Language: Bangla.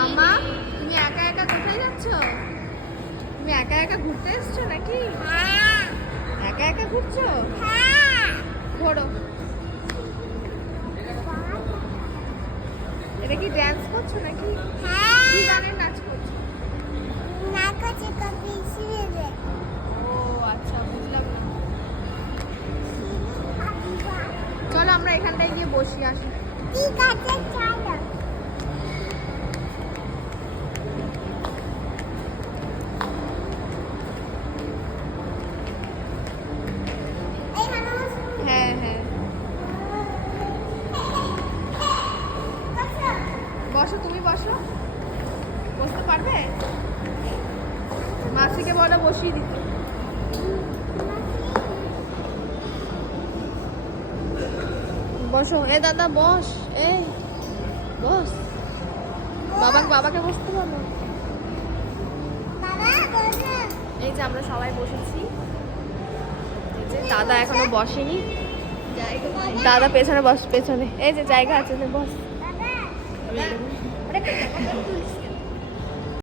মামা তুমি একা একা কোথায় যাচ্ছ? তুমি একা একা ঘুরতে এসছো নাকি? একা একা ঘুরছো? ঘোরো। এটা কি ড্যান্স করছো নাকি? কি গানের নাচ করছো? ও আচ্ছা, বুঝলাম না। চলো আমরা এখানটায় গিয়ে বসি আসি। ঠিক আছে চলো। হ্যাঁ হ্যাঁ, বসো, তুমি বসো। বসতে পারবে? মাসিকে বলো বসিয়ে দিতে। বসো। এ দাদা বস, এই বস। বাবাকে বসতে বলো। এই যে আমরা সবাই বসেছি। এই যে দাদা এখনো বসেনি। দাদা পেছনে বস, পেছনে এই যে জায়গা আছে, বস।